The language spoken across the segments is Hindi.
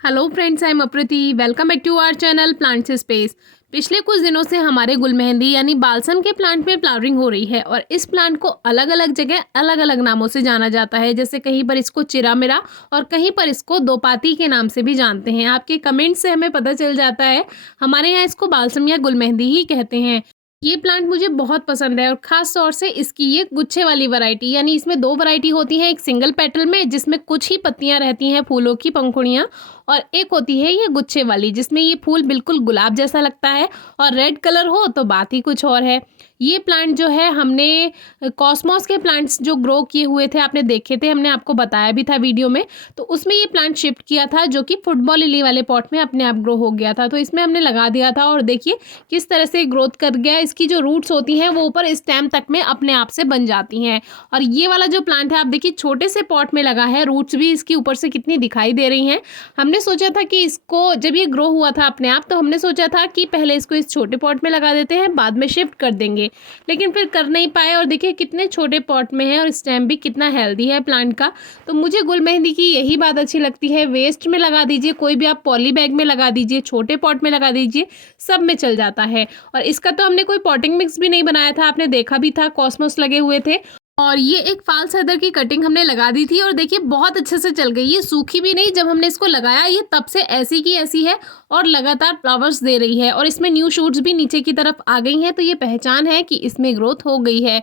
Hello friends, I am Aprati. Welcome back to our channel plants space. पिछले कुछ दिनों से हमारे गुलमेहंदी यानी बालसम के प्लांट में फ्लावरिंग हो रही है और इस प्लांट को अलग अलग जगह अलग अलग नामों से जाना जाता है। जैसे कहीं पर इसको चिरामिरा और कहीं पर इसको दोपाती के नाम से भी जानते हैं। आपके कमेंट से हमें पता चल जाता है। हमारे यहाँ इसको बालसम या गुलमेहंदी ही कहते हैं। ये प्लांट मुझे बहुत पसंद है और ख़ास तौर से इसकी ये गुच्छे वाली वैरायटी, यानी इसमें दो वैरायटी होती हैं। एक सिंगल पेटल में जिसमें कुछ ही पत्तियां रहती हैं, फूलों की पंखुड़ियां, और एक होती है ये गुच्छे वाली जिसमें ये फूल बिल्कुल गुलाब जैसा लगता है और रेड कलर हो तो बात ही कुछ और है। ये प्लांट जो है हमने कॉस्मॉस के प्लांट्स जो ग्रो किए हुए थे आपने देखे थे, हमने आपको बताया भी था वीडियो में, तो उसमें ये प्लांट शिफ्ट किया था जो कि फुटबॉल लिली वाले पॉट में अपने आप ग्रो हो गया था। तो इसमें हमने लगा दिया था और देखिए किस तरह से ग्रोथ कर गया। इसकी जो रूट्स होती हैं वो ऊपर स्टेम तक में अपने आप से बन जाती हैं। और ये वाला जो प्लांट है आप देखिए छोटे से पॉट में लगा है, रूट्स भी इसकी ऊपर से कितनी दिखाई दे रही हैं। हमने सोचा था कि इसको जब ये ग्रो हुआ था अपने आप, तो हमने सोचा था कि पहले इसको इस छोटे पॉट में लगा देते हैं, बाद में शिफ्ट कर देंगे, लेकिन फिर कर नहीं पाए। और देखिए कितने छोटे पॉट में है और स्टेम भी कितना हेल्दी है प्लांट का। तो मुझे गुलमेहंदी की यही बात अच्छी लगती है, वेस्ट में लगा दीजिए, कोई भी आप पॉली बैग में लगा दीजिए, छोटे पॉट में लगा दीजिए, सब में चल जाता है। और इसका तो हमने कोई पॉटिंग मिक्स भी नहीं बनाया था, आपने देखा भी था, कॉस्मोस लगे हुए थे। और ये एक फाल्स हेदर की कटिंग हमने लगा दी थी और देखिए बहुत अच्छे से चल गई। ये सूखी भी नहीं, जब हमने इसको लगाया ये तब से ऐसी की ऐसी है और लगातार फ्लावर्स दे रही है। और इसमें न्यू शूट्स भी नीचे की तरफ आ गई हैं, तो ये पहचान है कि इसमें ग्रोथ हो गई है।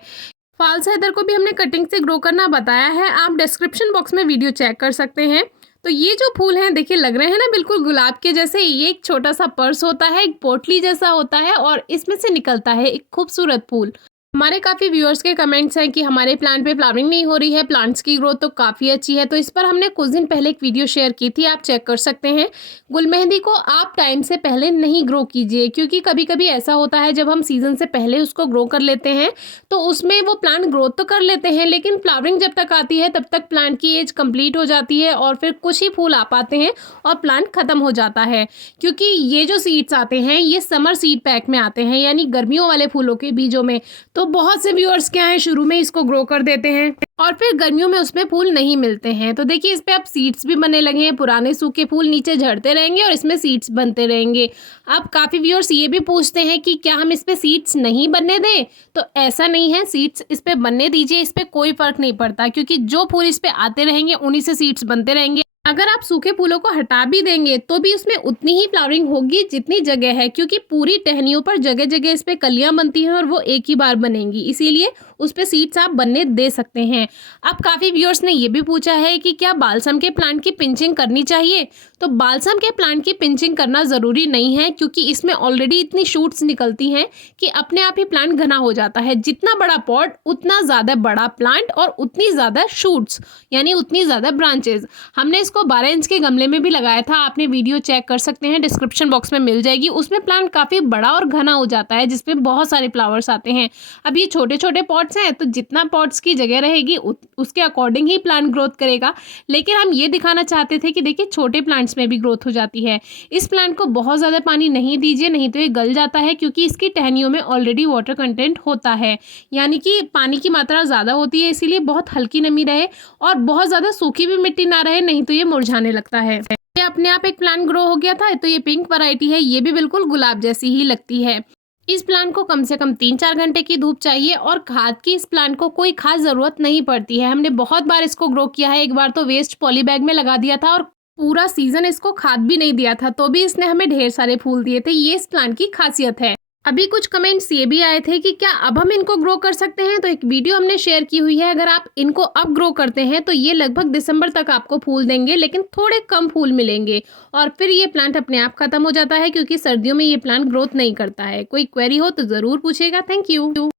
फाल्स हेदर को भी हमने कटिंग से ग्रो करना बताया है, आप डिस्क्रिप्शन बॉक्स में वीडियो चेक कर सकते हैं। तो ये जो फूल हैं देखिए लग रहे हैं ना बिल्कुल गुलाब के जैसे। ये एक छोटा सा पर्स होता है, एक पोटली जैसा होता है और इसमें से निकलता है एक खूबसूरत फूल। हमारे काफ़ी व्यूअर्स के कमेंट्स हैं कि हमारे प्लांट पे फ्लावरिंग नहीं हो रही है, प्लांट्स की ग्रोथ तो काफ़ी अच्छी है। तो इस पर हमने कुछ दिन पहले एक वीडियो शेयर की थी, आप चेक कर सकते हैं। गुलमेहंदी को आप टाइम से पहले नहीं ग्रो कीजिए, क्योंकि कभी कभी ऐसा होता है जब हम सीज़न से पहले उसको ग्रो कर लेते हैं तो उसमें वो प्लांट ग्रोथ तो कर लेते हैं, लेकिन फ्लावरिंग जब तक आती है तब तक प्लांट की एज कंप्लीट हो जाती है और फिर कुछ ही फूल आ पाते हैं और प्लांट ख़त्म हो जाता है। क्योंकि ये जो सीड्स आते हैं ये समर सीड पैक में आते हैं, यानी गर्मियों वाले फूलों के बीजों में। तो बहुत से व्यूअर्स क्या है शुरू में इसको ग्रो कर देते हैं और फिर गर्मियों में उसमें फूल नहीं मिलते हैं। तो देखिए इस पे अब सीड्स भी बनने लगे हैं, पुराने सूखे फूल नीचे झड़ते रहेंगे और इसमें सीड्स बनते रहेंगे। अब काफ़ी व्यूअर्स ये भी पूछते हैं कि क्या हम इस पे सीड्स नहीं बनने दें, तो ऐसा नहीं है, सीड्स इस पे बनने दीजिए, इस पे कोई फर्क नहीं पड़ता, क्योंकि जो फूल इस पे आते रहेंगे उन्हीं से सीड्स बनते रहेंगे। अगर आप सूखे फूलों को हटा भी देंगे तो भी उसमें उतनी ही फ्लावरिंग होगी जितनी जगह है, क्योंकि पूरी टहनियों पर जगह जगह इस पे कलियां बनती हैं और वो एक ही बार बनेंगी, इसीलिए उस पे सीड्स आप बनने दे सकते हैं। अब काफ़ी व्यूअर्स ने ये भी पूछा है कि क्या बालसम के प्लांट की पिंचिंग करनी चाहिए। तो बालसम के प्लांट की पिंचिंग करना ज़रूरी नहीं है, क्योंकि इसमें ऑलरेडी इतनी शूट्स निकलती हैं कि अपने आप ही प्लांट घना हो जाता है। जितना बड़ा पॉट उतना ज़्यादा बड़ा प्लांट और उतनी ज़्यादा शूट्स, यानी उतनी ज़्यादा ब्रांचेज। हमने इसको 12 इंच के गमले में भी लगाया था, आपने वीडियो चेक कर सकते हैं, डिस्क्रिप्शन बॉक्स में मिल जाएगी। उसमें प्लांट काफ़ी बड़ा और घना हो जाता है जिसमें बहुत सारे फ्लावर्स आते हैं। अब ये छोटे छोटे पॉट्स हैं तो जितना पॉट्स की जगह रहेगी उसके अकॉर्डिंग ही प्लांट ग्रोथ करेगा, लेकिन हम ये दिखाना चाहते थे कि देखिए छोटे प्लांट्स में भी ग्रोथ हो जाती है। इस प्लांट को बहुत ज़्यादा पानी नहीं दीजिए, नहीं तो ये गल जाता है, क्योंकि इसकी टहनियों में ऑलरेडी वाटर कंटेंट होता है, यानी कि पानी की मात्रा ज़्यादा होती है। इसीलिए बहुत हल्की नमी रहे और बहुत ज़्यादा सूखी भी मिट्टी ना रहे, नहीं तो ये मुरझाने लगता है। ये अपने आप एक प्लांट ग्रो हो गया था, तो ये पिंक वैरायटी है, ये भी बिल्कुल गुलाब जैसी ही लगती है। इस प्लांट को कम से कम 3-4 घंटे की धूप चाहिए और खाद की इस प्लांट को कोई खास ज़रूरत नहीं पड़ती है। हमने बहुत बार इसको ग्रो किया है, एक बार तो वेस्ट पॉली बैग में लगा दिया था और पूरा सीजन इसको खाद भी नहीं दिया था, तो भी इसने हमें ढेर सारे फूल दिए थे। ये इस प्लांट की खासियत है। अभी कुछ कमेंट्स ये भी आए थे कि क्या अब हम इनको ग्रो कर सकते हैं, तो एक वीडियो हमने शेयर की हुई है। अगर आप इनको अब ग्रो करते हैं तो ये लगभग दिसंबर तक आपको फूल देंगे, लेकिन थोड़े कम फूल मिलेंगे और फिर ये प्लांट अपने आप खत्म हो जाता है, क्योंकि सर्दियों में ये प्लांट ग्रोथ नहीं करता है। कोई क्वेरी हो तो ज़रूर पूछेगा। Thank you.